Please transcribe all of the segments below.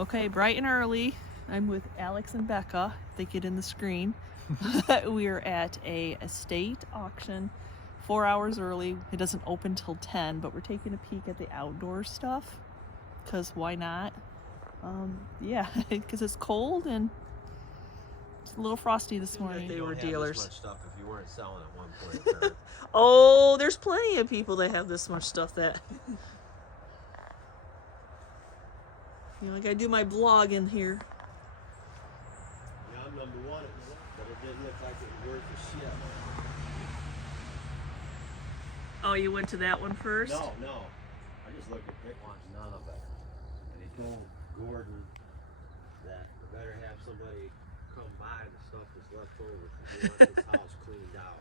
Okay, bright and early. I'm with Alex and Becca. They get in the screen. We are at a estate auction 4 hours early. It doesn't open till 10, but we're taking a peek at the outdoor stuff because why not? Yeah, because it's cold and it's a little frosty this morning. They were dealers. This much stuff if you weren't selling at one point in time. Oh, there's plenty of people that have this much stuff that you know, I gotta do my blog in here. Yeah, I'm number one, but it didn't look like it was worth a shit. Oh, you went to that one first? No. I just looked at Dick wants none of it. And he told Gordon that we better have somebody come buy the stuff that's left over because we want this house cleaned out.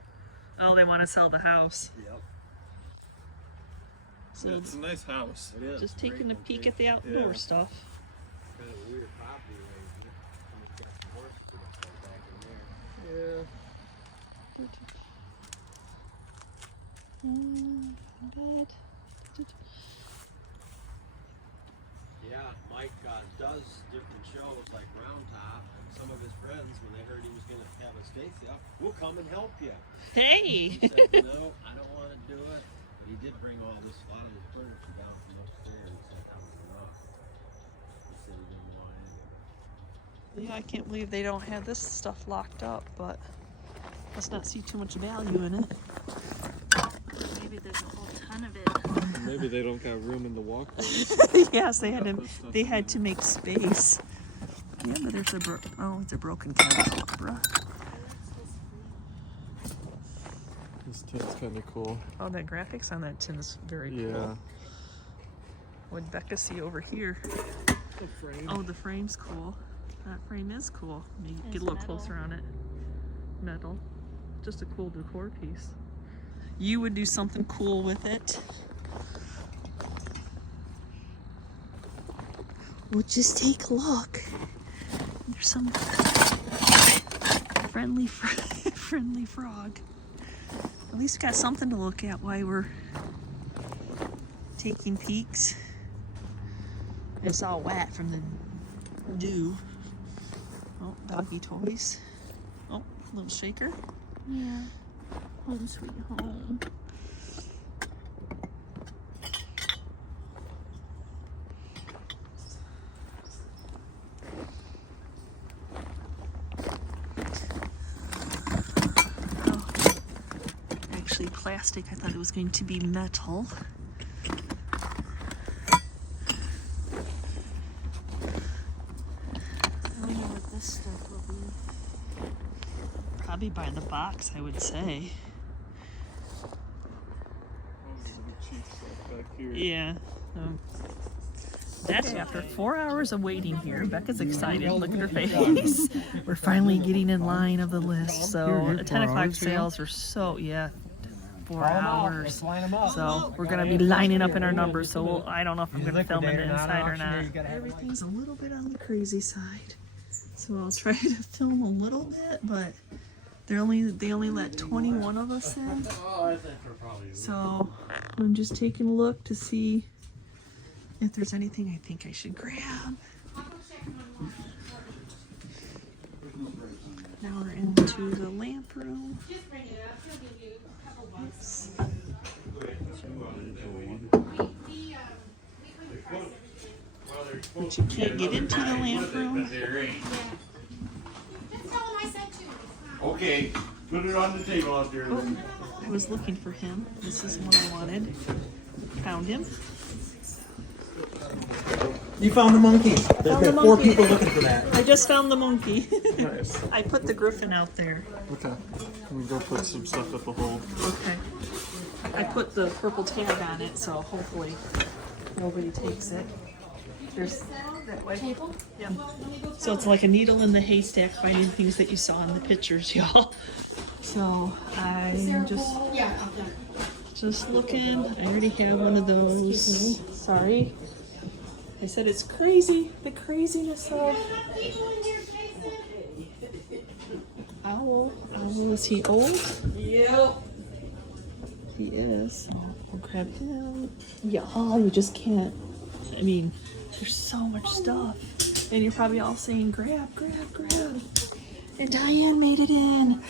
Oh, they want to sell the house. Yep. So it's a nice house. It is. Just taking a peek at the outdoor stuff. Kind of a weird property right here. Got some horse stuff back in there. Yeah, Mike does different shows like Round Top, and some of his friends, when they heard he was going to have a steak sale, we'll come and help you. Hey! He said, no, I don't want to do it. But he did bring a lot of his furniture down from upstairs. He said that was enough. He said he didn't want any. Yeah, I can't believe they don't have this stuff locked up, but must not see too much value in it. Maybe there's a whole ton of it. Maybe they don't got room in the walkway. Yes, they had to make space. Yeah, but there's a it's a broken candelabra. This tin's kind of cool. Oh, the graphics on that tin is very cool. Yeah. What did Becca see over here? The frame. Oh, the frame's cool. That frame is cool. Maybe get a little closer on it. Metal. Just a cool decor piece. You would do something cool with it. Well, just take a look. There's some friendly frog. At least we got something to look at while we're taking peeks. It's all wet from the dew. Oh, doggy toys. Oh, little shaker. Yeah. Home sweet home. Oh, actually plastic. I thought it was going to be metal. Stuff will be. Probably by the box, I would say. Back here. Yeah. That's after 4 hours of waiting here. Becca's excited. Look at her face. We're finally getting in line of the list. So the 10 o'clock sales are 4 hours. So we're gonna be lining up in our numbers. So I don't know if I'm gonna film it inside or not. Everything's a little bit on the crazy side. So I'll try to film a little bit, but they only let 21 of us in. So I'm just taking a look to see if there's anything I think I should grab. Now we're into the lamp room. Yes. But you can't get into the lamp room. Okay, put it on the table out there. Oh, I was looking for him. This is what I wanted. Found him. You found the monkey. There's been 4 people looking for that. I just found the monkey. Nice. I put the griffin out there. Okay. We go put some stuff at the hole. Okay. I put the purple tag on it, so hopefully nobody takes it. There's that way. Yeah. So it's like a needle in the haystack, finding things that you saw in the pictures, y'all. So I'm just looking. I already have one of those. Sorry. I said it's crazy. The craziness of Owl. Owl, is he old? Yep. He is. So we'll grab him. Yeah, you just can't. I mean, there's so much stuff. And you're probably all saying, grab, grab, grab. And Diane made it in.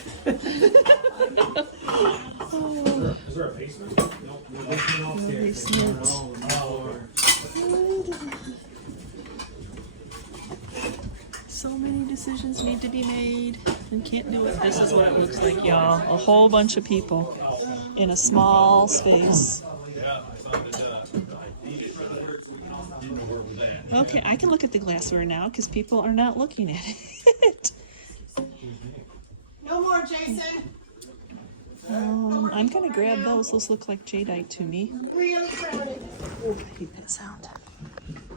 Oh. Is there a basement? No basement. So many decisions need to be made and can't do it. This is what it looks like, y'all. A whole bunch of people in a small space. Okay, I can look at the glassware now because people are not looking at it. No more, Jason. I'm gonna grab those. Those look like jadeite to me. Really crowded. Oh, I hate that sound.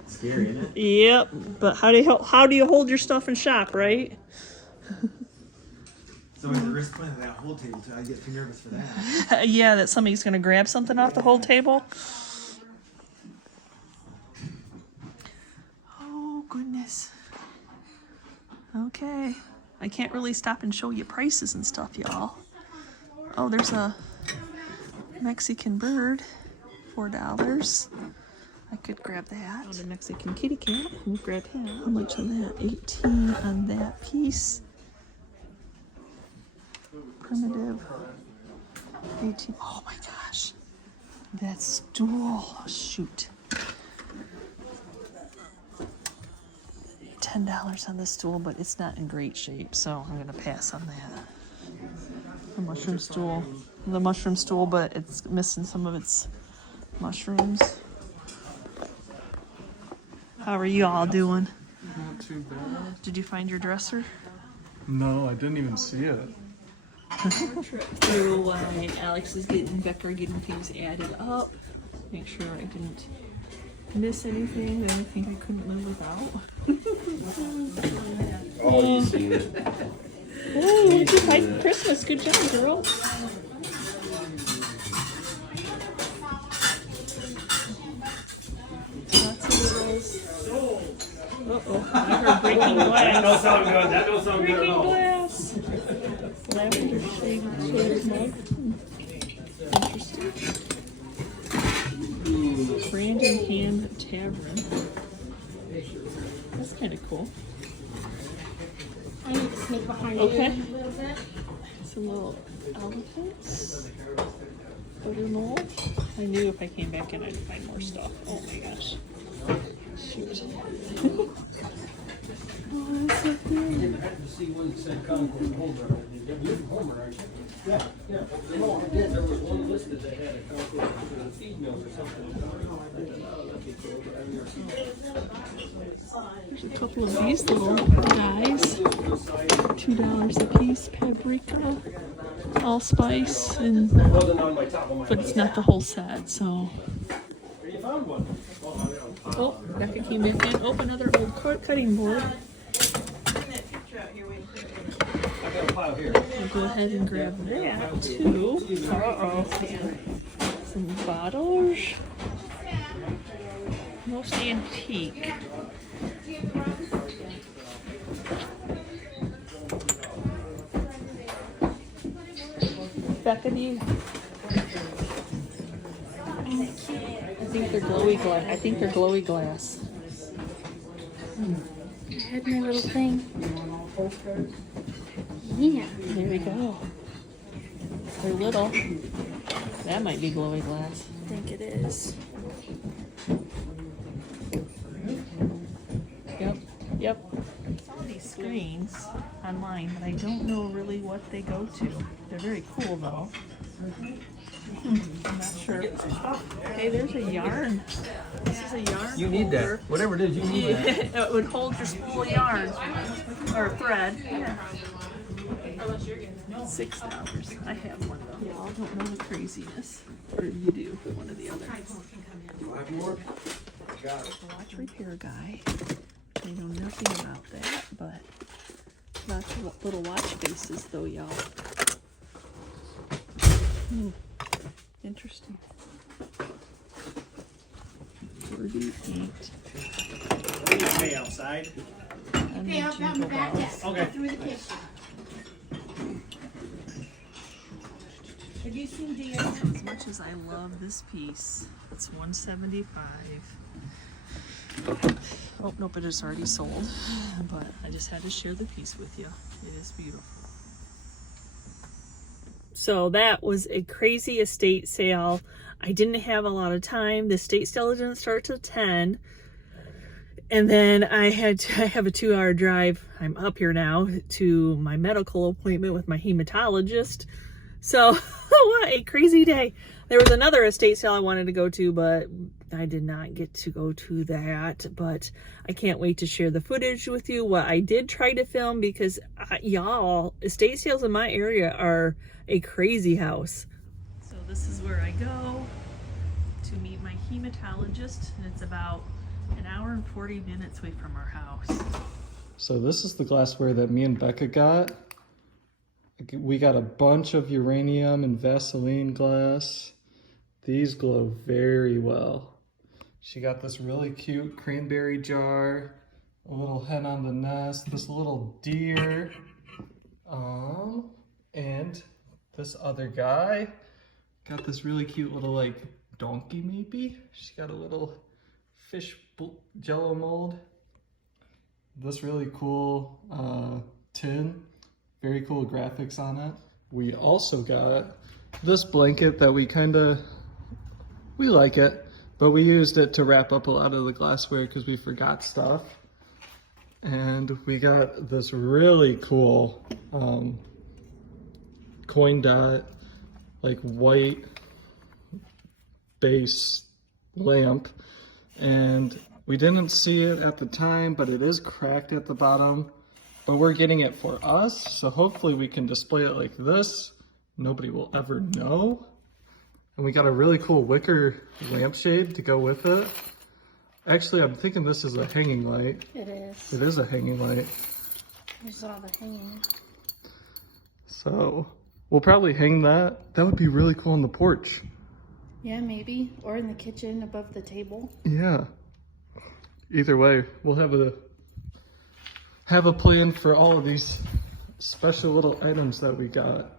Scary, isn't it? Yep, but how do you hold your stuff in shop, right? So at the risk of that whole table too, I get too nervous for that. Yeah, that somebody's gonna grab something off the whole table. Oh goodness. Okay, I can't really stop and show you prices and stuff, y'all. Oh, there's a Mexican bird, $4. I could grab that. Found a Mexican kitty cat. We'll grab him. How much on that? 18 on that piece. Primitive. 18. Oh my gosh. That stool. Oh, shoot. $10 on the stool, but it's not in great shape, so I'm gonna pass on that. The mushroom stool. The mushroom stool, but it's missing some of its mushrooms. How are you all doing? Not too bad. Did you find your dresser? No, I didn't even see it. Through while Alex is Becker getting things added up. Make sure I didn't miss anything that I think I couldn't live without. Oh, you seen it. Oh, what'd you find for Christmas? Good job, girl. Lots of littles. Uh-oh, I heard breaking glass. That don't sound good. That don't sound good at Breaking all. glass. Lavender shade mug. Interesting. Brandon Hand Tavern. That's kind of cool. I need to sneak behind Okay. you a little bit. Some little elephants. Butter mold. I knew if I came back in I'd find more stuff. Oh my gosh. Shoot. Oh, that's so good. There's a couple of these little guys. $2 a piece. Paprika. Allspice. And but it's not the whole set, so. Oh, Becca came back in. Oh, another old cutting board. I'll go ahead and grab that too. Uh-oh. Some bottles. Most antique. Becca, do you? I think they're glowy glass. I think they're glowy glass. I had my little thing. Yeah. There we go. They're little. That might be glowy glass. I think it is. Yep. I saw these screens online, but I don't know really what they go to. They're very cool though. I'm not sure. Hey, there's a yarn. This is a yarn. You need holder. that. Whatever it is, you need that. It would hold your spool of yarn or thread. Yeah. $6. I have one though. Y'all don't know the craziness, or you do. One or the other. Watch repair guy. I know nothing about that, but lots of little watch faces though, y'all. Interesting. 38. Hey, outside. And Okay, I'll jingle back bells. desk. Okay. Through the kitchen. Have you seen Dena? As much as I love this piece, it's $175. Oh, nope, it is already sold. But I just had to share the piece with you. It is beautiful. So that was a crazy estate sale. I didn't have a lot of time. The estate sale didn't start till 10. And then I have a 2-hour drive. I'm up here now to my medical appointment with my hematologist. So what a crazy day. There was another estate sale I wanted to go to, but I did not get to go to that. But I can't wait to share the footage with you. What I did try to film, because y'all, estate sales in my area are a crazy house. So this is where I go to meet my hematologist, and it's about an hour and 40 minutes away from our house. So this is the glassware that me and Becca got. We got a bunch of uranium and Vaseline glass. These glow very well. She got this really cute cranberry jar, a little hen on the nest, this little deer, and this other guy got this really cute little like donkey maybe. She got a little fish jello mold. This really cool tin, very cool graphics on it. We also got this blanket that we like it, but we used it to wrap up a lot of the glassware because we forgot stuff. And we got this really cool coin dot, like white base lamp. And we didn't see it at the time, but it is cracked at the bottom. But we're getting it for us, so hopefully we can display it like this. Nobody will ever know. And we got a really cool wicker lampshade to go with it. Actually, I'm thinking this is a hanging light. It is. It is a hanging light. There's all the hanging. So we'll probably hang that. That would be really cool on the porch. Yeah, maybe. Or in the kitchen above the table. Yeah. Either way, we'll have a plan for all of these special little items that we got.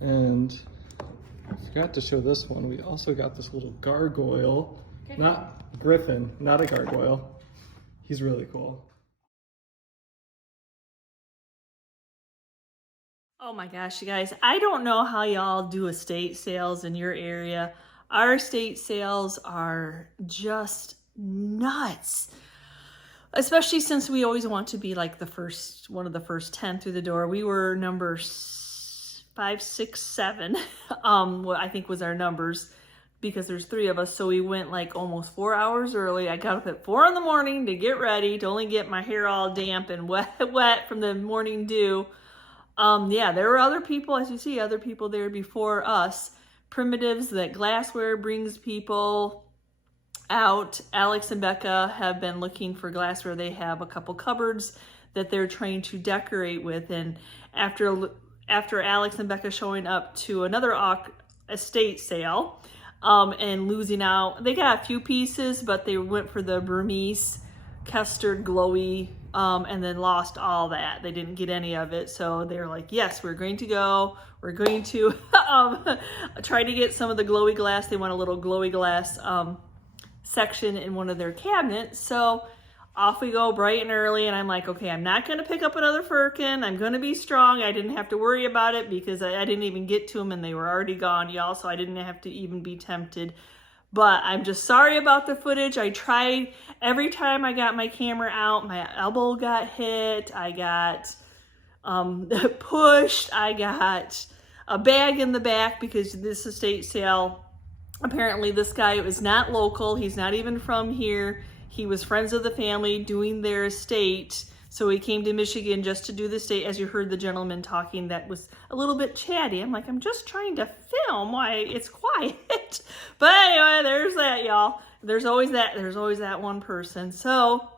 And I forgot to show this one. We also got this little gargoyle. Not griffin, not a gargoyle. He's really cool. Oh my gosh, you guys, I don't know how y'all do estate sales in your area. Our estate sales are just nuts. Especially since we always want to be like one of the first 10 through the door. We were number 5, 6, 7, what I think was our numbers, because there's 3 of us. So we went like almost 4 hours early. I got up at 4 in the morning to get ready, to only get my hair all damp and wet from the morning dew. Yeah, there were other people, as you see, other people there before us. Primitives, that glassware brings people out. Alex and Becca have been looking for glassware. They have a couple cupboards that they're trying to decorate with. And after Alex and Becca showing up to another estate sale and losing out, they got a few pieces, but they went for the Burmese custard glowy and then lost all that. They didn't get any of it. So they're like, yes, we're going to go. We're going to try to get some of the glowy glass. They want a little glowy glass section in one of their cabinets. So off we go bright and early, and I'm like, okay, I'm not going to pick up another firkin. I'm going to be strong. I didn't have to worry about it because I didn't even get to them and they were already gone, y'all, so I didn't have to even be tempted. But I'm just sorry about the footage. I tried. Every time I got my camera out, my elbow got hit. I got pushed. I got a bag in the back because this estate sale, apparently this guy was not local. He's not even from here. He was friends of the family doing their estate. So he came to Michigan just to do the estate. As you heard the gentleman talking, that was a little bit chatty. I'm like, I'm just trying to film. Why, it's quiet. But anyway, there's that, y'all. There's always that one person. So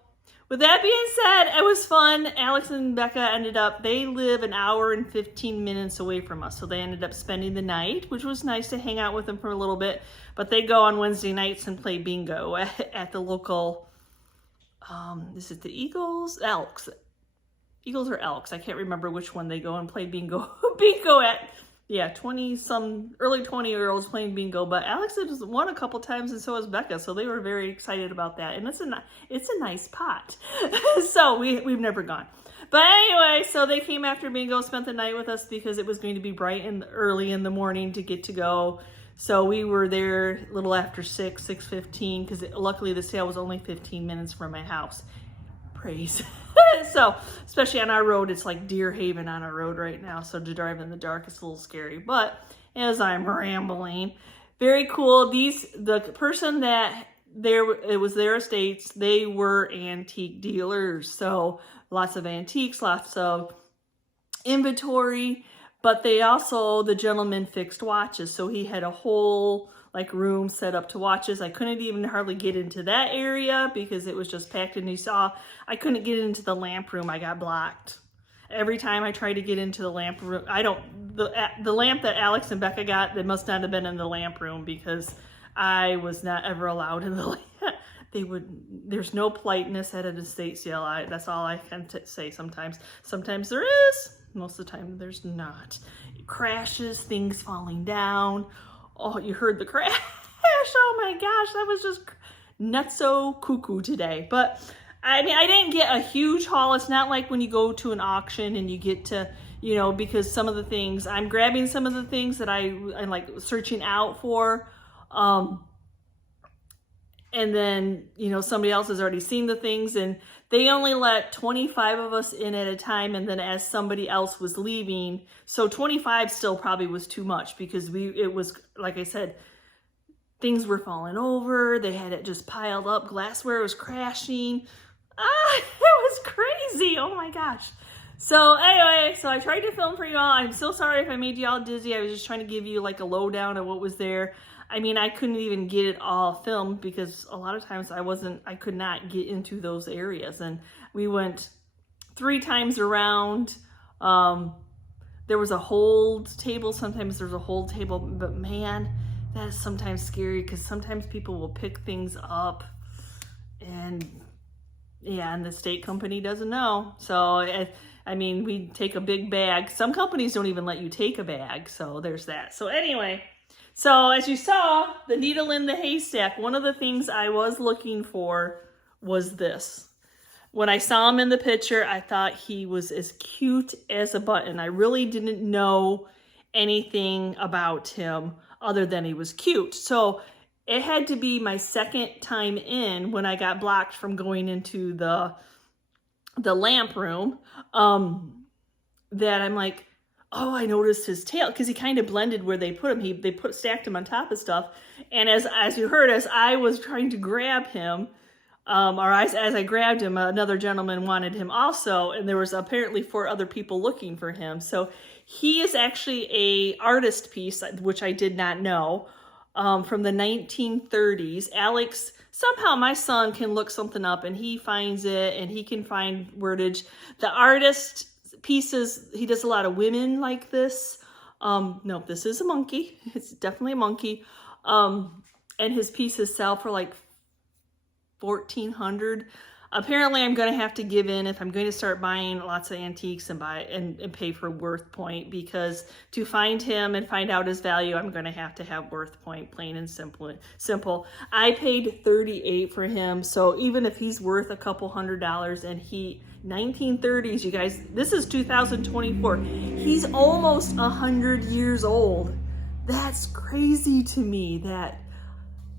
with that being said, it was fun. Alex and Becca they live an hour and 15 minutes away from us. So they ended up spending the night, which was nice to hang out with them for a little bit. But they go on Wednesday nights and play bingo at the local, is it the Eagles? Elks. Eagles or Elks. I can't remember which one they go and play bingo at. early 20-year-olds playing bingo, but Alex has won a couple times and so has Becca, so they were very excited about that. And it's a nice pot. So we've never gone. But anyway, so they came after bingo, spent the night with us because it was going to be bright and early in the morning to get to go. So we were there a little after 6:15, because luckily the sale was only 15 minutes from my house. Praise. So, especially on our road, it's like Deer Haven on our road right now. So to drive in the dark is a little scary. But as I'm rambling, very cool. The person that it was their estates, they were antique dealers. So lots of antiques, lots of inventory. But the gentleman fixed watches. So he had a whole room set up to watches. I couldn't even hardly get into that area because it was just packed, and I couldn't get into the lamp room. I got blocked. Every time I tried to get into the lamp room, the lamp that Alex and Becca got, they must not have been in the lamp room because I was not ever allowed in the lamp. There's no politeness at an estate sale. That's all I can say sometimes. Sometimes there is. Most of the time there's not. Crashes, things falling down. Oh, you heard the crash. Oh my gosh, that was just nutso cuckoo today. But I mean, I didn't get a huge haul. It's not like when you go to an auction and you get to, because some of the things, I'm grabbing some of the things that I'm like searching out for. And then, somebody else has already seen the things, and they only let 25 of us in at a time. And then as somebody else was leaving, so 25 still probably was too much because it was, like I said, things were falling over. They had it just piled up. Glassware was crashing. It was crazy. Oh my gosh. So anyway, I tried to film for y'all. I'm so sorry if I made y'all dizzy. I was just trying to give you like a lowdown of what was there. I mean, I couldn't even get it all filmed because a lot of times I could not get into those areas. And we went 3 times around. There was a hold table. Sometimes there's a hold table, but man, that is sometimes scary because sometimes people will pick things up and the state company doesn't know. So, I mean, we take a big bag. Some companies don't even let you take a bag. So there's that. So anyway. So as you saw, the needle in the haystack, one of the things I was looking for was this. When I saw him in the picture, I thought he was as cute as a button. I really didn't know anything about him other than he was cute. So it had to be my second time in when I got blocked from going into the lamp room, that I'm like, oh, I noticed his tail because he kind of blended where they put him. They stacked him on top of stuff. And as you heard, as I was trying to grab him, as I grabbed him, another gentleman wanted him also. And there was apparently 4 other people looking for him. So he is actually a artist piece, which I did not know, from the 1930s. Alex, somehow my son can look something up and he finds it and he can find wordage. The artist pieces, he does a lot of women like this. No, this is a monkey. It's definitely a monkey. And his pieces sell for like $1,400. Apparently I'm going to have to give in if I'm going to start buying lots of antiques and pay for worth point, because to find him and find out his value, I'm going to have worth point, plain and simple. I paid $38 for him. So even if he's worth a couple $100, and 1930s, you guys, this is 2024. He's almost 100 years old. That's crazy to me.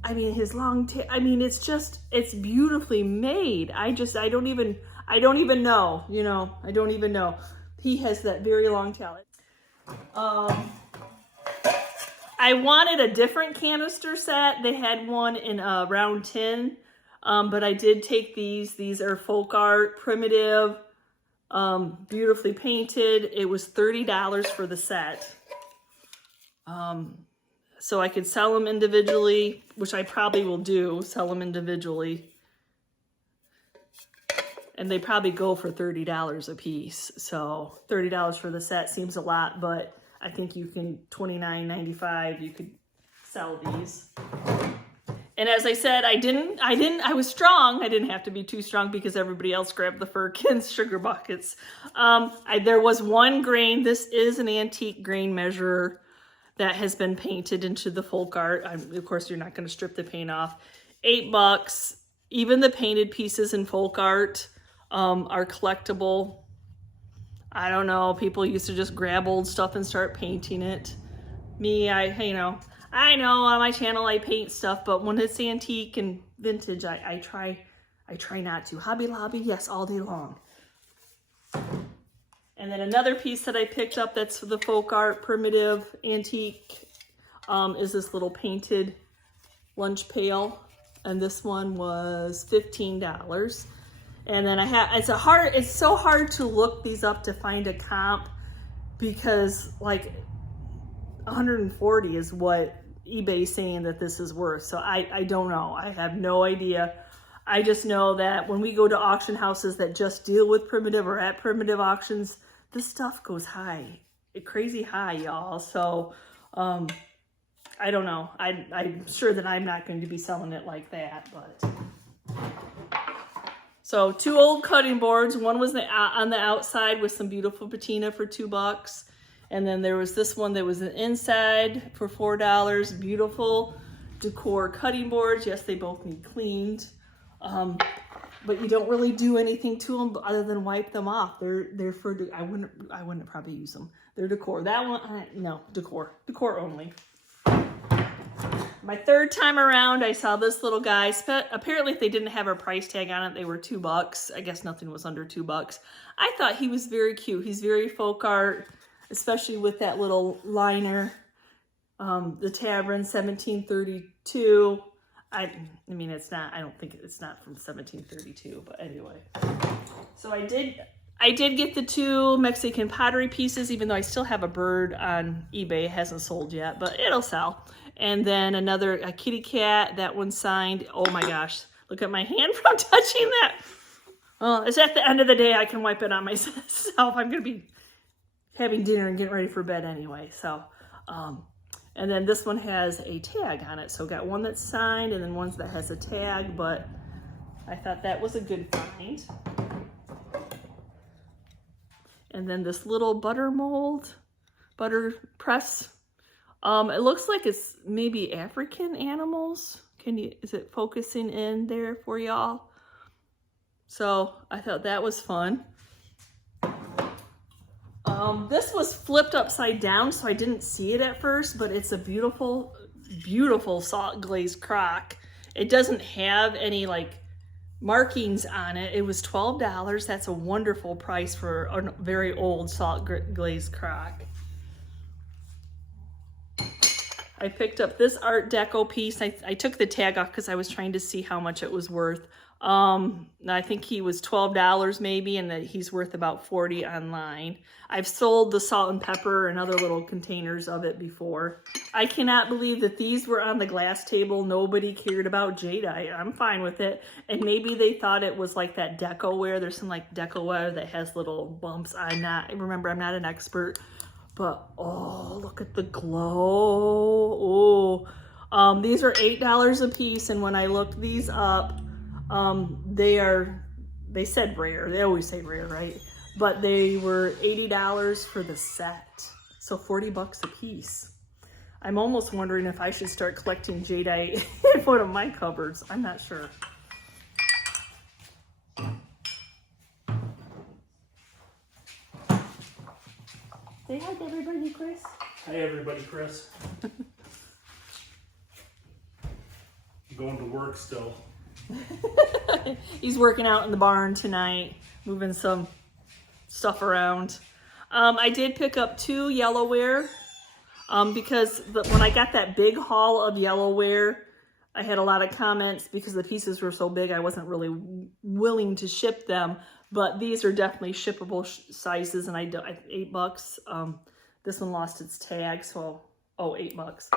His long tail, it's beautifully made. I don't even know, I don't even know. He has that very long tail. I wanted a different canister set. They had one in round tin, but I did take these. These are folk art, primitive, beautifully painted. It was $30 for the set. So I could sell them individually, which I probably will do, sell them individually. And they probably go for $30 a piece. So $30 for the set seems a lot, but I think you can, $29.95, you could sell these. And as I said, I was strong. I didn't have to be too strong because everybody else grabbed the Firkins sugar buckets. There was one grain. This is an antique grain measurer that has been painted into the folk art. Of course, you're not going to strip the paint off. $8. Even the painted pieces in folk art are collectible. I don't know. People used to just grab old stuff and start painting it. Me, I know on my channel I paint stuff, but when it's antique and vintage, I try not to. Hobby Lobby, yes, all day long. And then another piece that I picked up that's the folk art primitive antique is this little painted lunch pail, and this one was $15. And then it's so hard to look these up to find a comp, because like 140 is what eBay's saying that this is worth. So I don't know. I have no idea. I just know that when we go to auction houses that just deal with primitive or at primitive auctions, this stuff goes high, crazy high, y'all. So I don't know. I'm sure that I'm not going to be selling it like that, but. So 2 old cutting boards. One was on the outside with some beautiful patina for $2. And then there was this one that was an inside for $4. Beautiful DECOR cutting boards. Yes, they both need cleaned. But you don't really do anything to them other than wipe them off. They're for, I wouldn't probably use them. They're DECOR. That one, no, DECOR only. My third time around, I saw this little guy. Apparently, if they didn't have a price tag on it, they were $2. I guess nothing was under $2. I thought he was very cute. He's very folk art, especially with that little liner. The Tavern, 1732. I mean, it's not. I don't think it's not from 1732, but anyway. So I did get the 2 Mexican pottery pieces, even though I still have a bird on eBay. It hasn't sold yet, but it'll sell. And then a kitty cat, that one signed. Oh my gosh, look at my hand from touching that. Well, it's at the end of the day, I can wipe it on myself. I'm gonna be having dinner and getting ready for bed anyway. So, and then this one has a tag on it. So got one that's signed and then one that has a tag, but I thought that was a good find. And then this little butter mold, butter press. It looks like it's maybe African animals. Is it focusing in there for y'all? So I thought that was fun. This was flipped upside down, so I didn't see it at first, but it's a beautiful, beautiful salt glazed crock. It doesn't have any like markings on it. It was $12. That's a wonderful price for a very old salt glazed crock. I picked up this Art Deco piece. I took the tag off because I was trying to see how much it was worth. I think he was $12 maybe, and that he's worth about $40 online. I've sold the salt and pepper and other little containers of it before. I cannot believe that these were on the glass table. Nobody cared about jadeite. I'm fine with it. And maybe they thought it was like that Decoware. There's some like Decoware that has little bumps. Remember, I'm not an expert. But, oh, look at the glow. Oh, these are $8 a piece. And when I looked these up, they said rare. They always say rare, right? But they were $80 for the set. So $40 a piece. I'm almost wondering if I should start collecting jadeite in one of my cupboards. I'm not sure. Say hi to everybody, Chris. Hi, everybody, Chris. I'm going to work still. He's working out in the barn tonight, moving some stuff around. I did pick up 2 Yellowware because when I got that big haul of Yellowware, I had a lot of comments because the pieces were so big I wasn't really willing to ship them. But these are definitely shippable sizes, and $8. This one lost its tag, so $8.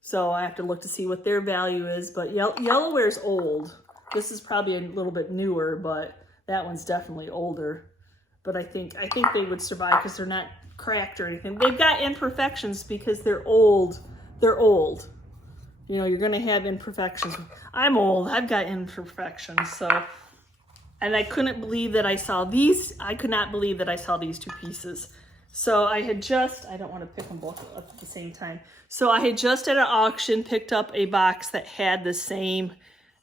So I have to look to see what their value is. But Yellowware's old. This is probably a little bit newer, but that one's definitely older. But I think they would survive because they're not cracked or anything. They've got imperfections because they're old. They're old. You know, you're going to have imperfections. I'm old. I've got imperfections. So, and I couldn't believe that I saw these. I could not believe that I saw these two pieces. So I had just, I don't want to pick them both up at the same time. So I had just at an auction picked up a box that had the same,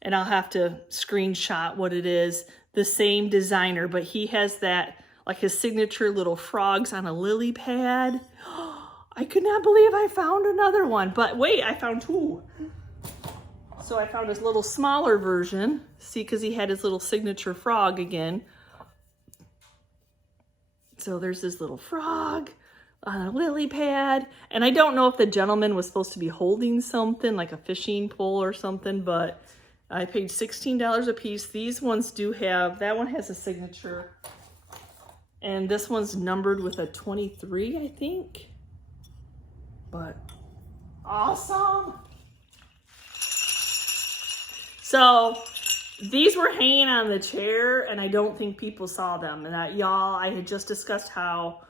and I'll have to screenshot what it is, the same designer, but he has that, like his signature little frogs on a lily pad. I could not believe I found another one, but wait, I found two. So I found his little smaller version. See, because he had his little signature frog again. So there's this little frog on a lily pad. And I don't know if the gentleman was supposed to be holding something, like a fishing pole or something, but I paid $16 a piece. These ones do have, that one has a signature. And this one's numbered with a 23, I think. But awesome. So these were hanging on the chair and I don't think people saw them. And y'all, I had just discussed how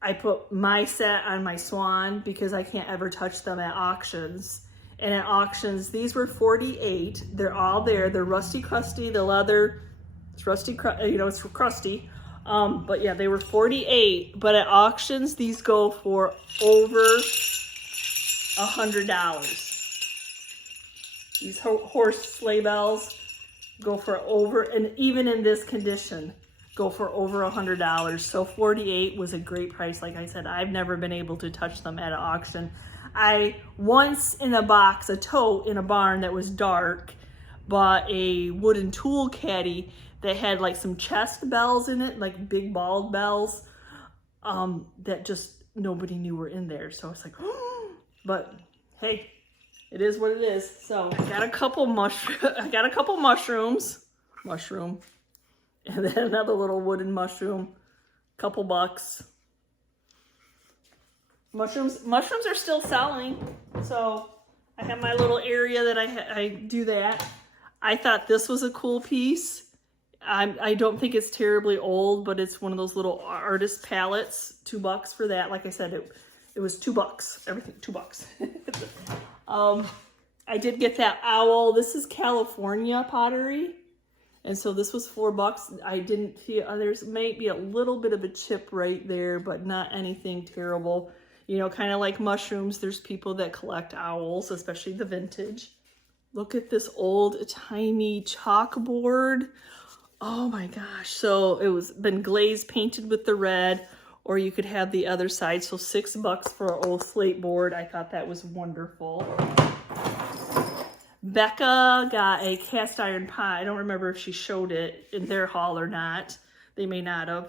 I put my set on my Swan because I can't ever touch them at auctions. And at auctions, these were 48. They're all there. They're rusty crusty. The leather, it's rusty, you know, it's crusty. But yeah, they were 48. But at auctions, these go for over $100. These horse sleigh bells go for over, and even in this condition, go for over $100. So 48 was a great price. Like I said, I've never been able to touch them at an auction. I once in a box, a tote in a barn that was dark, bought a wooden tool caddy that had like some chest bells in it, like big bald bells, that just nobody knew were in there. So I was like, oh, but hey, it is what it is. So I got a couple mushrooms, and then another little wooden mushroom, couple bucks. Mushrooms are still selling. So I have my little area that I do that. I thought this was a cool piece. I don't think it's terribly old, but it's one of those little artist palettes. $2 for that. Like I said, it was $2. Everything $2. I did get that owl. This is California pottery. And so this was $4. I didn't feel, there's maybe a little bit of a chip right there, but not anything terrible. You know, kind of like mushrooms, there's people that collect owls, especially the vintage. Look at this old timey chalkboard. Oh my gosh. So it was been glazed painted with the red, or you could have the other side. So $6 for an old slate board. I thought that was wonderful. Becca got a cast iron pot. I don't remember if she showed it in their haul or not. They may not have.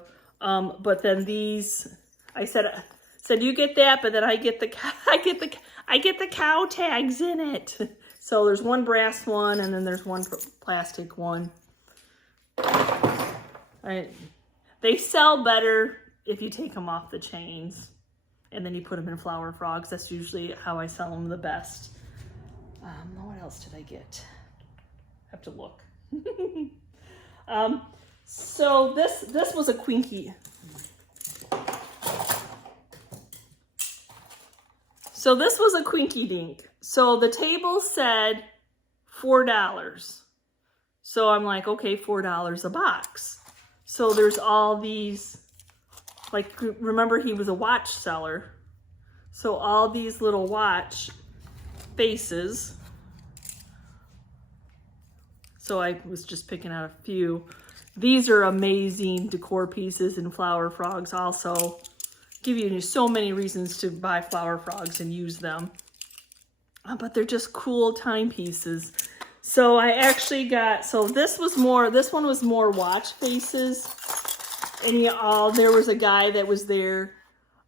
But then these, I said you get that, but then I get the cow tags in it. So there's one brass one, and then there's one plastic one. They sell better if you take them off the chains and then you put them in flower frogs. That's usually how I sell them the best. What else did I get? Have to look. So this was a Quinky. So this was a Quinky Dink. So the table said $4. So I'm like, okay, $4 a box. So there's all these, like, remember he was a watch seller. So all these little watch faces. So I was just picking out a few. These are amazing decor pieces and flower frogs also. Give you so many reasons to buy flower frogs and use them. But they're just cool timepieces. So I actually got, so this one was more watch faces. And there was a guy that was there,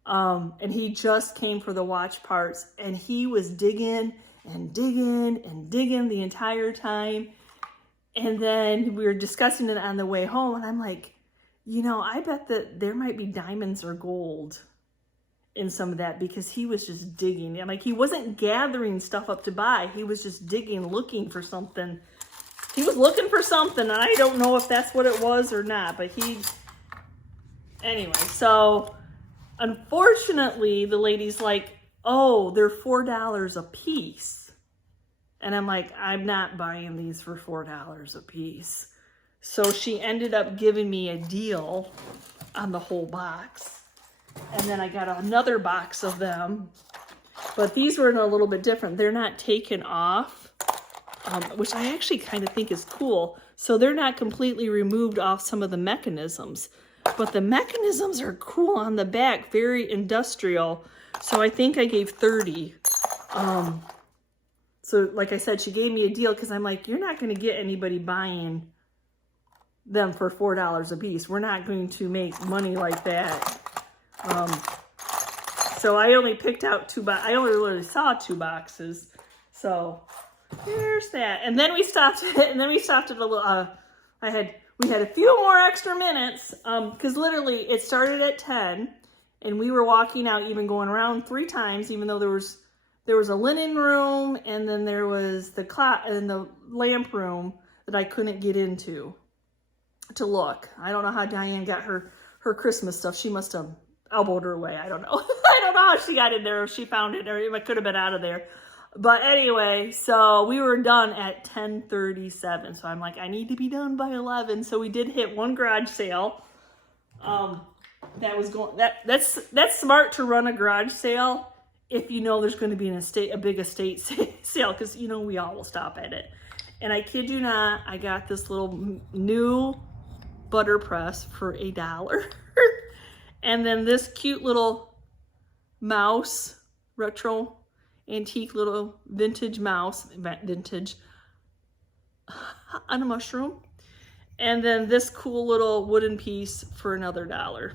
and he just came for the watch parts, and he was digging and digging and digging the entire time. And then we were discussing it on the way home, and I'm like, you know, I bet that there might be diamonds or gold in some of that, because he was just digging. I'm like, he wasn't gathering stuff up to buy. He was just digging, looking for something. He was looking for something, and I don't know if that's what it was or not, but anyway, so unfortunately, the lady's like, oh, they're $4 a piece. And I'm like, I'm not buying these for $4 a piece. So she ended up giving me a deal on the whole box. And then I got another box of them. But these were a little bit different. They're not taken off, which I actually kind of think is cool. So they're not completely removed off some of the mechanisms. But the mechanisms are cool on the back, very industrial. So I think I gave 30. So like I said, she gave me a deal because I'm like, you're not going to get anybody buying them for $4 a piece. We're not going to make money like that. So I only picked out I only really saw 2 boxes. So there's that. And then we stopped at a little, we had a few more extra minutes, because literally it started at 10 and we were walking out, even going around 3 times, even though there was a linen room and then there was the lamp room that I couldn't get into to look. I don't know how Diane got her Christmas stuff. She must have elbowed her way. I don't know. I don't know how she got in there, if she found it, or it could have been out of there. But anyway, so we were done at 10:37. So I'm like, I need to be done by 11. So we did hit one garage sale. That's smart to run a garage sale if you know there's going to be a big estate sale, because you know we all will stop at it. And I kid you not, I got this little new butter press for $1. And then this cute little mouse, retro antique little vintage mouse, on a mushroom. And then this cool little wooden piece for another $1.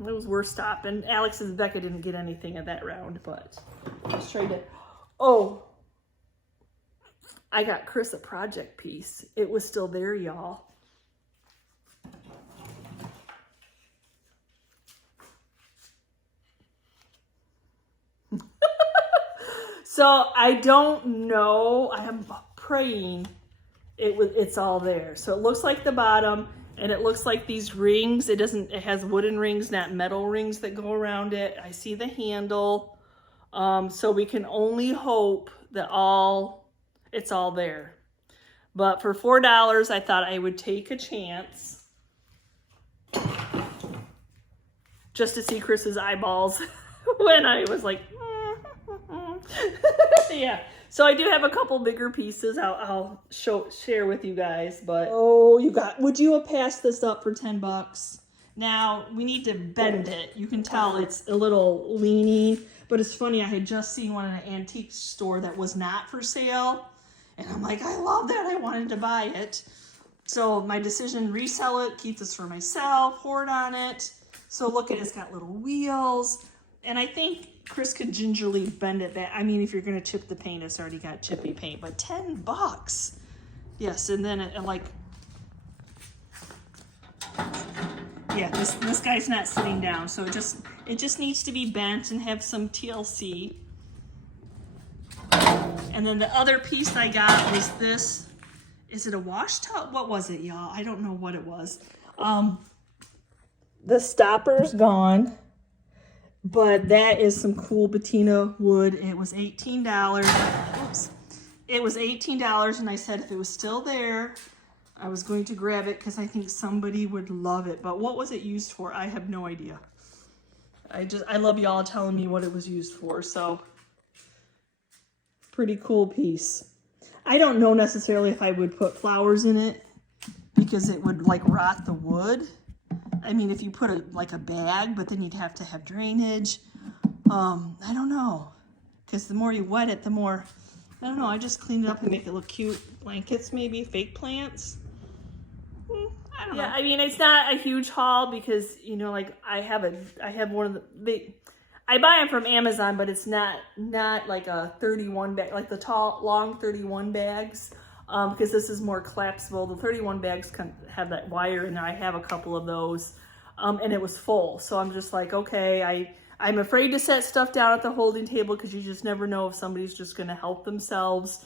It was worth stopping. Alex and Becca didn't get anything at that round, but let's trade it. Oh, I got Chris a project piece. It was still there, y'all. So I don't know. I am praying it's all there. So it looks like the bottom, and it looks like these rings. It has wooden rings, not metal rings that go around it. I see the handle. So we can only hope that it's all there. But for $4, I thought I would take a chance just to see Chris's eyeballs when I was like, yeah. So I do have a couple bigger pieces I'll share with you guys, but would you have passed this up for $10? Now we need to bend it. You can tell it's a little leaning, but it's funny. I had just seen one in an antique store that was not for sale, and I'm like, I love that. I wanted to buy it. So my decision, resell it, keep this for myself, hoard on it. So look at it, it's got little wheels. And I think Chris could gingerly bend it back. I mean, if you're going to chip the paint, it's already got chippy paint, but $10. Yes, and then yeah, this guy's not sitting down, so it just needs to be bent and have some TLC. And then the other piece I got was this. Is it a wash tub? What was it, y'all? I don't know what it was. The stopper's gone. But that is some cool patina wood. It was $18. Oops. It was $18, and I said if it was still there, I was going to grab it because I think somebody would love it. But what was it used for? I have no idea. I love y'all telling me what it was used for. So pretty cool piece. I don't know necessarily if I would put flowers in it because it would like rot the wood. I mean, if you put a bag, but then you'd have to have drainage. I don't know. Because the more you wet it, the more, I don't know, I just cleaned it up and make it look cute. Blankets, maybe, fake plants. I don't know. I mean, it's not a huge haul because, you know, like I have one of I buy them from Amazon, but it's not like a 31 bag, like the tall, long 31 bags. Because this is more collapsible. The 31 bags can have that wire in there. I have a couple of those, and it was full. So I'm just like, okay, I'm afraid to set stuff down at the holding table because you just never know if somebody's just going to help themselves.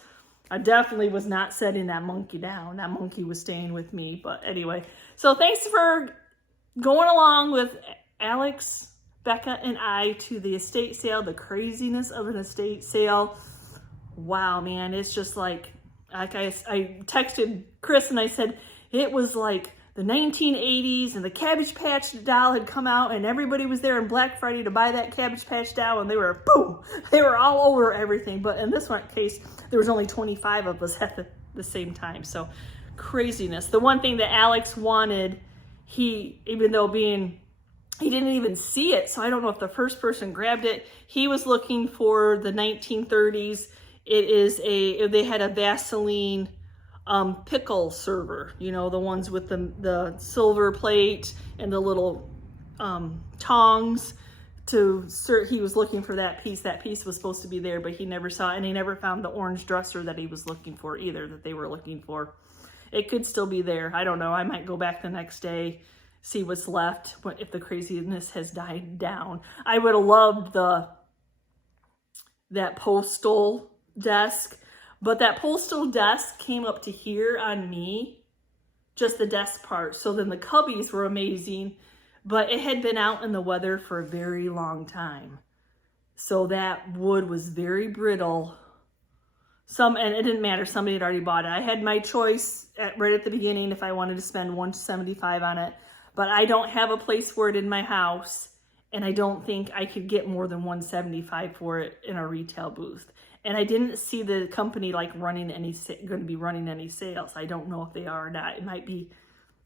I definitely was not setting that monkey down. That monkey was staying with me. But anyway, so thanks for going along with Alex, Becca, and I to the estate sale, the craziness of an estate sale. wow, man, it's just like I texted Chris and I said, it was like the 1980s and the Cabbage Patch doll had come out and everybody was there on Black Friday to buy that Cabbage Patch doll and they were, boom, they were all over everything. But in this one case, there was only 25 of us at the same time. So craziness. The one thing that Alex wanted, he didn't even see it. So I don't know if the first person grabbed it. He was looking for the 1930s. They had a Vaseline pickle server, you know, the ones with the silver plate and the little tongs to serve. He was looking for that piece. That piece was supposed to be there, but he never saw it, and he never found the orange dresser that he was looking for either, that they were looking for. It could still be there. I don't know. I might go back the next day, see what's left, if the craziness has died down. I would have loved that postal desk, but that postal desk came up to here on me, just the desk part. So then the cubbies were amazing, but it had been out in the weather for a very long time. So that wood was very brittle. And it didn't matter, somebody had already bought it. I had my choice right at the beginning if I wanted to spend $175 on it, but I don't have a place for it in my house, and I don't think I could get more than $175 for it in a retail booth. And I didn't see the company like going to be running any sales. I don't know if they are or not. It might be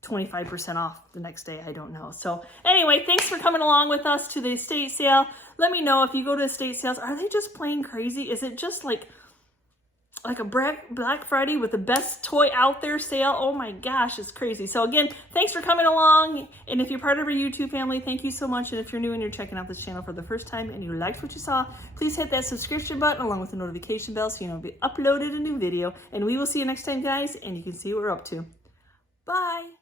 25% off the next day. I don't know. So anyway, thanks for coming along with us to the estate sale. Let me know if you go to estate sales, are they just plain crazy? Is it just like a Black Friday with the best toy out there sale? Oh my gosh, it's crazy. So again, thanks for coming along. And if you're part of our YouTube family, thank you so much. And if you're new and you're checking out this channel for the first time and you liked what you saw, please hit that subscription button along with the notification bell so you know if we uploaded a new video. And we will see you next time, guys, and you can see what we're up to. Bye.